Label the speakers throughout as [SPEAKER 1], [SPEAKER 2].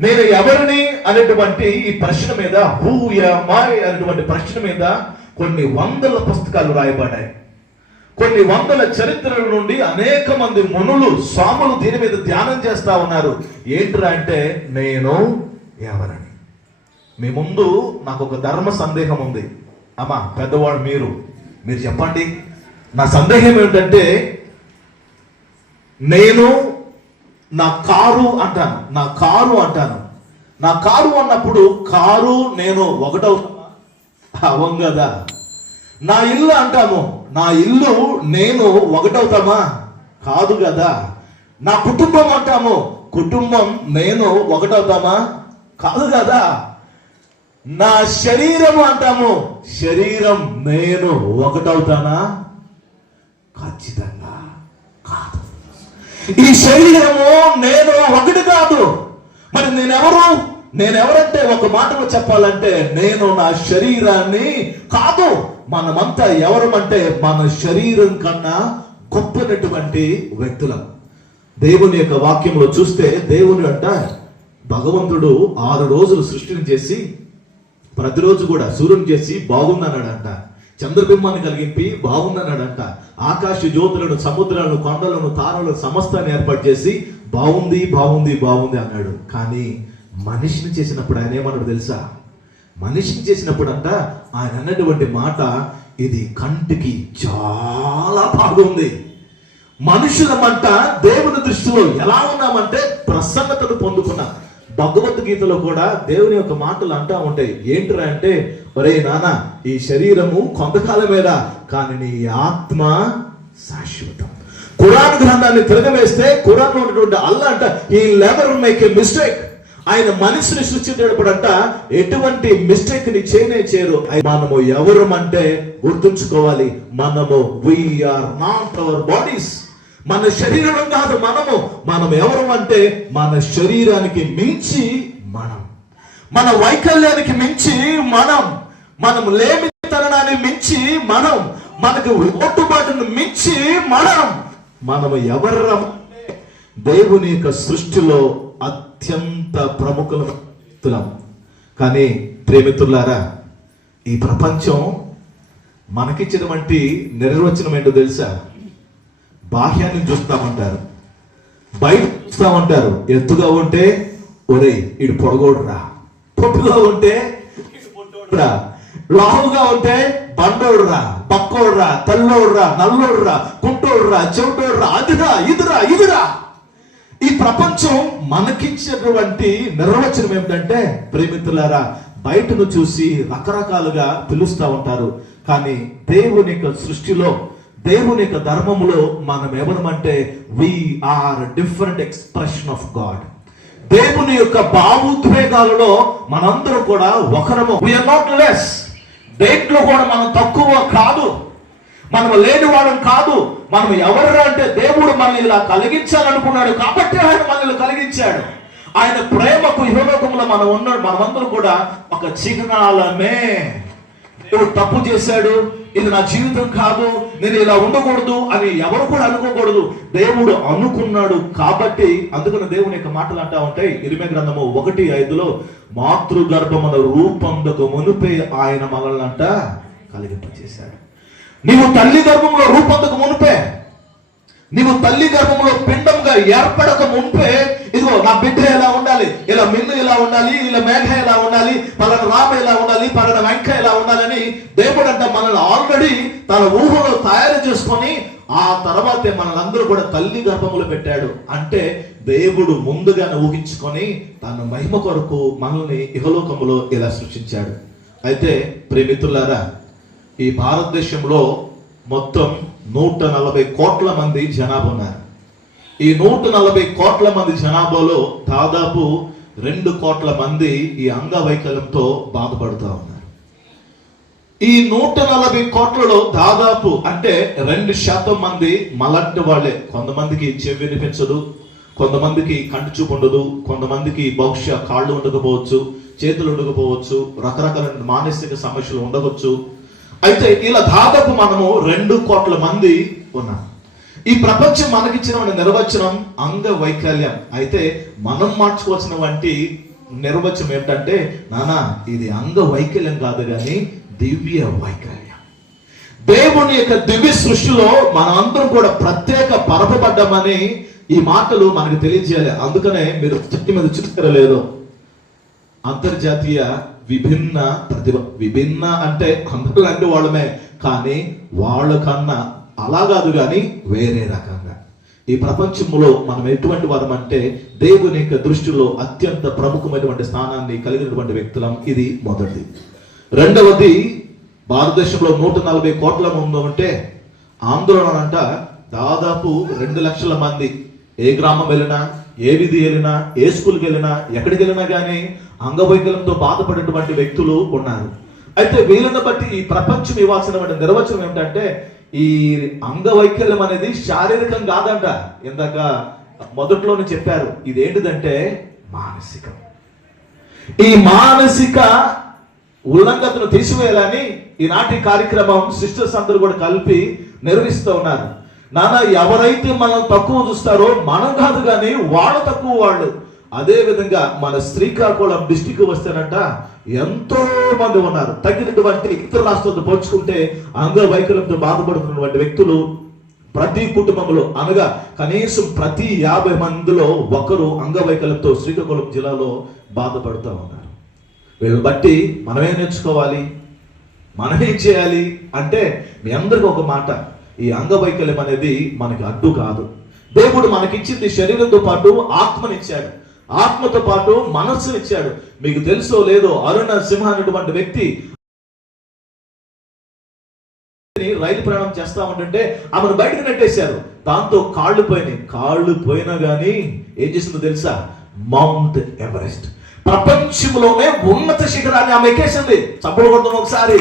[SPEAKER 1] నేను ఎవరిని అనేటువంటి ఈ ప్రశ్న మీద హూ మాయ్ అనేటువంటి ప్రశ్న మీద కొన్ని వందల పుస్తకాలు రాయబడ్డాయి. కొన్ని వందల చరిత్రల నుండి అనేక మంది మునులు స్వాములు దీని మీద ధ్యానం చేస్తా ఉన్నారు. ఏంట్రా అంటే నేను ఎవరని? మీ ముందు నాకు ఒక ధర్మ సందేహం ఉంది. అమ్మా పెద్దవాడు మీరు మీరు చెప్పండి. నా సందేహం ఏమిటంటే నేను నా కారు అంటాను నా కారు అంటాను. నా కారు అన్నప్పుడు కారు నేను ఒకటవుతామా అవం కదా. నా ఇల్లు అంటాము నా ఇల్లు నేను ఒకటవుతామా? కాదు కదా. నా కుటుంబం అంటాము కుటుంబం నేను ఒకటవుతామా? కాదు కదా. నా శరీరం అంటాము శరీరం నేను ఒకటవుతానా? ఖచ్చితంగా కాదు. ఈ శరీరము నేను ఒకటి కాదు. మరి నేనెవరు? నేనెవరంటే ఒక మాటలో చెప్పాలంటే నేను నా శరీరాన్ని కాదు. మనమంతా ఎవరమంటే మన శరీరం కన్నా గొప్పనటువంటి వ్యక్తులం. దేవుని యొక్క వాక్యంలో చూస్తే దేవుని అంట భగవంతుడు ఆరు రోజులు సృష్టిని చేసి ప్రతిరోజు కూడా సూర్యుని చేసి బాగుందన్నాడంట. చంద్రబింబాన్ని కలిగింపి బాగుందన్నాడంట. ఆకాశ జ్యోతులను సముద్రాలను కొండలను తారలను సమస్తాన్ని ఏర్పాటు చేసి బాగుంది బాగుంది బాగుంది అన్నాడు. కానీ మనిషిని చేసినప్పుడు ఆయన ఏమన్నాడు తెలుసా? మనిషిని చేసినప్పుడు అంట ఆయన అన్నటువంటి మాట ఇది కంటికి చాలా బాగుంది. మనుషులమంట దేవుని దృష్టిలో ఎలా ఉన్నామంటే ప్రసన్నతను పొందుకున్నాం. భగవద్గీతలో కూడా దేవుని యొక్క మాటలు అంటా ఉంటాయి. ఏంటిరా అంటే ఒరే నాన్న ఈ శరీరము కొంతకాలమేరా కానీ నీ ఆత్మ శాశ్వతం. కురాన్ గ్రంథాన్ని తిరగవేస్తే కురాన్ ఉన్నటువంటి అల్లా అంట ఈ లెవర్ మేక్ ఏ మిస్టేక్ ఆయన మనిషిని సృష్టించేటప్పుడంట ఎటువంటి మిస్టేక్ని చేయనే చేయరు. మనము ఎవరు అంటే గుర్తుంచుకోవాలి మనము వీఆర్ నాట్ అవర్ బాడీస్ మన శరీరం కాదు మనము. మనం ఎవరు అంటే మన శరీరానికి మించి మనం. మన వైకల్యానికి మించి మనం. మనం లేమి తరణాన్ని మించి మనం. మనకు ఒట్టుబాటును మించి మనం. మనము ఎవరు దేవుని యొక్క సృష్టిలో అత్యంత ప్రముఖులం. కానీ ప్రేమితులారా ఈ ప్రపంచం మనకిచ్చినటువంటి నిర్వచనం ఏంటో తెలుసా? బాహ్యాన్ని చూస్తామంటారు. బయట చూస్తామంటారు ఎత్తుగా ఉంటే ఒరే ఇడు పొడగోడురా. పొట్టుగా ఉంటే ఈడు పొట్టోడురా. లావుగా ఉంటే బండోడురా పక్కోడురా తల్లోడురా నల్లోడురా కుంటోడురా చెవిటోడురా అదిరా ఇదిరా ఇదిరా. ఈ ప్రపంచం మనకిచ్చినటువంటి నిర్వచనం ఏమిటంటే ప్రేమితులారా బయటను చూసి రకరకాలుగా పిలుస్తా ఉంటారు. కానీ దేవుని యొక్క సృష్టిలో దేవుని యొక్క ధర్మములో మనం ఎవరమంటే are different expression of God దేవుని యొక్క భావోద్వేగాలలో మనందరం కూడా ఒకరము. వీఆర్ నాట్ లెస్ దేంట్లో కూడా మనం తక్కువ కాదు. మనం లేని వాళ్ళం కాదు. మనం ఎవరు అంటే దేవుడు మనల్ని ఇలా కలిగించాలనుకున్నాడు కాబట్టి ఆయన మనల్ని కలిగించాడు. ఆయన ప్రేమకు యువలోకంలో మనం ఉన్నాడు. మనమందరం కూడా ఒక చిహ్నాలమే. దేవుడు తప్పు చేశాడు. ఇది నా జీవితం కాదు నేను ఇలా ఉండకూడదు అని ఎవరు కూడా అనుకోకూడదు. దేవుడు అనుకున్నాడు కాబట్టి అందుకున్న దేవుని యొక్క మాటలు అంటా ఉంటాయి. ఇరిమే గ్రంథము ఒకటి ఐదులో మాతృగర్భమున రూపొందకు మునిపే ఆయన మగలంట కలిగింపచేశాడు. నీవు తల్లి గర్భంలో రూపొందక మునిపే నీవు తల్లి గర్భంలో పిండంగా ఏర్పడక ముంపే ఇదిగో నా బిడ్డ ఎలా ఉండాలి? ఇలా మిన్ను ఇలా ఉండాలి? ఇలా మేఘ ఎలా ఉండాలి? పలానా రామ ఎలా ఉండాలి? పలానా వెంక ఎలా ఉండాలని దేవుడు అంట మనల్ని ఆల్రెడీ తన ఊహలో తయారు చేసుకొని ఆ తర్వాతే మనలందరూ కూడా తల్లి గర్భములు పెట్టాడు. అంటే దేవుడు ముందుగానే ఊహించుకొని తన మహిమ కొరకు మనల్ని ఇహలోకములో ఇలా సృష్టించాడు. అయితే ప్రేమితులారా ఈ భారతదేశంలో మొత్తం నూట నలభై కోట్ల మంది జనాభా ఉన్నారు. ఈ నూట నలభై కోట్ల మంది జనాభాలో దాదాపు రెండు కోట్ల మంది ఈ అంగవైకల్యంతో బాధపడుతూ ఉన్నారు. ఈ నూట నలభై కోట్లలో దాదాపు అంటే రెండు శాతం మంది మలంటి వాళ్ళే. కొంతమందికి చెవి వినిపించదు కొంతమందికి కంటి చూపు ఉండదు కొంతమందికి బహుశా కాళ్ళు ఉండకపోవచ్చు చేతులు ఉండకపోవచ్చు రకరకాల మానసిక సమస్యలు ఉండవచ్చు అయితే ఇలా దాదాపు మనము రెండు కోట్ల మంది ఉన్నాం. ఈ ప్రపంచం మనకిచ్చిన నిర్వచనం అంగవైకల్యం అయితే మనం మార్చుకోవాల్సిన వంటి నిర్వచనం ఏంటంటే నానా ఇది అంగవైకల్యం కాదు కానీ దివ్య వైకల్యం. దేవుని యొక్క దివ్య సృష్టిలో మనమందరం కూడా ప్రత్యేక పరపబడ్డామని ఈ మాటలు మనకు తెలియజేయాలి. అందుకనే మీరు చెట్టు మీద చూస్తారో లేదో అంతర్జాతీయ విభిన్న ప్రతిభ. విభిన్న అంటే అందరిలాంటి వాళ్ళమే. కానీ వాళ్ళకన్నా అలా కాదు కానీ వేరే రకంగా. ఈ ప్రపంచంలో మనం ఎటువంటి వారం అంటే దేవుని యొక్క దృష్టిలో అత్యంత ప్రముఖమైనటువంటి స్థానాన్ని కలిగినటువంటి వ్యక్తులం ఇది మొదటిది. రెండవది భారతదేశంలో నూట నలభై కోట్ల మంది ఉంటే ఆందోళన అంట దాదాపు రెండు లక్షల మంది. ఏ గ్రామం వెళ్ళినా ఏ విధి వెళ్ళినా ఏ స్కూల్కి వెళ్ళినా ఎక్కడికి వెళ్ళినా కానీ అంగవైకల్యంతో బాధపడేటువంటి వ్యక్తులు ఉన్నారు. అయితే వీళ్ళని బట్టి ఈ ప్రపంచం ఇవ్వాల్సినటువంటి నిర్వచనం ఏమిటంటే ఈ అంగవైకల్యం అనేది శారీరకం కాదంట. ఇందాక మొదట్లోనే చెప్పారు ఇదేంటిదంటే మానసికం. ఈ మానసిక ఉల్లంఘతను తీసివేయాలని ఈనాటి కార్యక్రమం సిస్టర్స్ అందరూ కూడా కలిపి నిర్వహిస్తూ ఉన్నారు. నాన్న ఎవరైతే మనం తక్కువ చూస్తారో మనం కాదు కానీ వాళ్ళు తక్కువ వాళ్ళు. అదే విధంగా మన శ్రీకాకుళం డిస్టిక్ వస్తేనంట ఎంతో మంది ఉన్నారు. తగినటువంటి ఇతర రాష్ట్రాలతో పోల్చుకుంటే అంగవైకల్యంతో బాధపడుతున్నటువంటి వ్యక్తులు ప్రతి కుటుంబంలో అనగా కనీసం ప్రతి యాభై మందిలో ఒకరు అంగవైకల్యంతో శ్రీకాకుళం జిల్లాలో బాధపడుతూ ఉన్నారు. వీళ్ళని బట్టి మనమే నేర్చుకోవాలి మనమేం చేయాలి అంటే మీ అందరికీ ఒక మాట. ఈ అంగవైకల్యం అనేది మనకి అడ్డు కాదు. దేవుడు మనకిచ్చింది శరీరంతో పాటు ఆత్మనిచ్చాడు. ఆత్మతో పాటు మనస్సునిచ్చాడు. మీకు తెలుసో లేదో అరుణ సింహ అనేటువంటి వ్యక్తి రైలు ప్రయాణం చేస్తా ఉంటుంటే ఆమెను బయటకు నెట్టేశారు. దాంతో కాళ్ళు పోయినాయి. కాళ్ళు పోయినా కానీ ఏం చేసిందో తెలుసా? మౌంట్ ఎవరెస్ట్ ప్రపంచంలోనే ఉన్నత శిఖరాన్ని ఆమె ఎక్కేసింది. చప్పుడు కొడుతున్నాం ఒకసారి.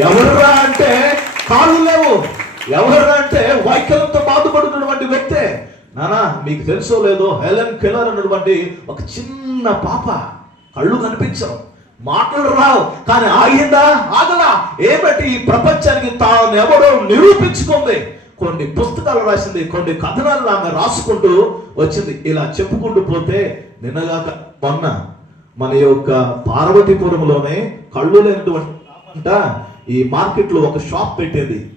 [SPEAKER 1] ఎవరురా అంటే కాళ్ళు లేవు. ఎవరురా అంటే వైకల్యంతో బాధపడుతున్నటువంటి వ్యక్తే. నానా మీకు తెలుసో లేదో హెలెన్ కెలర్ అన్నటువంటి ఒక చిన్న పాప. కళ్ళు కనిపించవు. మాటలు రావు. కానీ ఆగిందా? ఆగలా ఏమిటి ఈ ప్రపంచానికి తాను ఎవడో నిరూపించుకుంది? కొన్ని పుస్తకాలు రాసింది కొన్ని కథనాలు ఆమె రాసుకుంటూ వచ్చింది. ఇలా చెప్పుకుంటూ పోతే నిన్నగాక మొన్న మన యొక్క పార్వతీపురంలోనే కళ్ళు లేనటువంటి అంట ఈ మార్కెట్లో ఒక షాప్ పెట్టింది.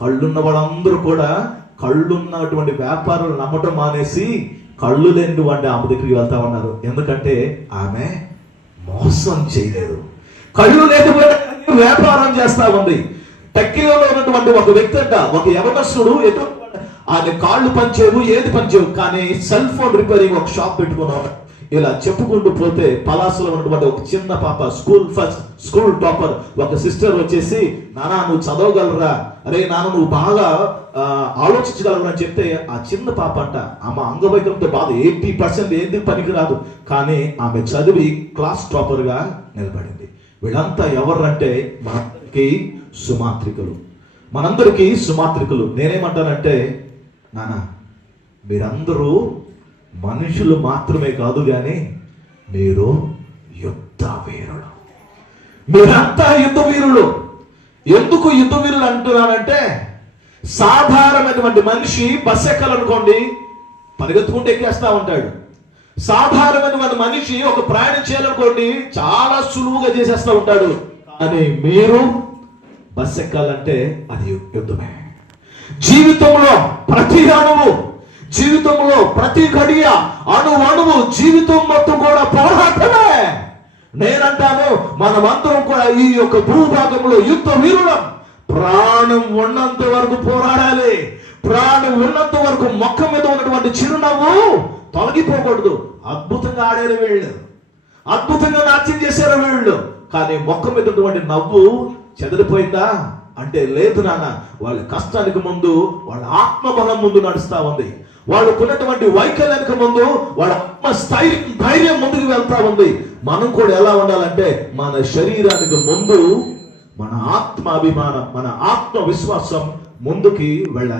[SPEAKER 1] కళ్ళున్న వాళ్ళందరూ కూడా కళ్ళున్నటువంటి వ్యాపారులు నమ్మటం మానేసి కళ్ళు లేనిటువంటి ఆమె దగ్గరికి వెళ్తా ఉన్నారు. ఎందుకంటే ఆమె మోసం చేయలేదు. కళ్ళు లేకపోతే వ్యాపారం చేస్తా ఉంది. టెక్కిలో ఉన్నటువంటి ఒక వ్యక్తి అంట ఒక యవనస్తుడు ఎటు ఆయన కాళ్ళు పనిచేయవు ఏది పనిచేయవు కానీ సెల్ ఫోన్ రిపేరింగ్ ఒక షాప్ పెట్టుకున్నాడు ఇలా చెప్పుకుంటూ పోతే పలాసలో ఉన్నటువంటి ఒక చిన్న పాప స్కూల్ ఫస్ట్ స్కూల్ టాపర్ ఒక సిస్టర్ వచ్చేసి నానా నువ్వు చదవగలరా? అరే నాన్న నువ్వు బాగా ఆ, ఆలోచించగలరా అని చెప్తే ఆ చిన్న పాప అంట ఆమె అంగవైకల్యంతో బాధ ఎయిటీ పర్సెంట్ ఏంది పనికిరాదు. కానీ ఆమె చదివి క్లాస్ టాపర్గా నిలబడింది. వీళ్ళంతా ఎవరంటే మనకి సుమాత్రికులు. మనందరికీ సుమాత్రికులు. నేనేమంటానంటే నానా మీరందరూ మనుషులు మాత్రమే కాదు కానీ మీరు యుద్ధ వీరులు. మీరంతా యుద్ధ వీరులు. ఎందుకు యుద్ధ వీరులు అంటున్నానంటే సాధారణమైనటువంటి మనిషి బస్ ఎక్కాలనుకోండి పరిగెత్తుకుంటూ ఎక్కేస్తా ఉంటాడు. సాధారణమైన మనిషి ఒక ప్రయాణం చేయాలనుకోండి చాలా సులువుగా చేసేస్తా ఉంటాడు. కానీ మీరు బస్ ఎక్కాలంటే అది యుద్ధమే. జీవితంలో ప్రతి అణువు జీవితంలో ప్రతి గడియ అణు అణువు జీవితం మొత్తం కూడా పోరాటమే. నేనంటాను మనమందరం కూడా ఈ యొక్క భూభాగంలో యుద్ధ వీరులం. ప్రాణం ఉన్నంత వరకు పోరాడాలి. ప్రాణం ఉన్నంత వరకు మొక్క మీద ఉన్నటువంటి చిరునవ్వు తొలగిపోకూడదు. అద్భుతంగా ఆడారు వీళ్ళు. అద్భుతంగా నాట్యం చేశారు వీళ్ళు. కానీ మొక్క మీద ఉన్నటువంటి నవ్వు చెదిరిపోయిందా? అంటే లేదు నాన్న వాళ్ళ కష్టానికి ముందు వాళ్ళ ఆత్మబలం ముందు నడుస్తా ఉంది. వాళ్ళకున్నటువంటి వైకల్యానికి ముందు వాళ్ళ ఆత్మ స్థైర్యం ధైర్యం ముందుకు వెళ్తా ఉంది. మనం కూడా ఎలా ఉండాలంటే మన శరీరానికి ముందు మన ఆత్మాభిమానం మన ఆత్మవిశ్వాసం ముందుకి వెళ్ళాలి.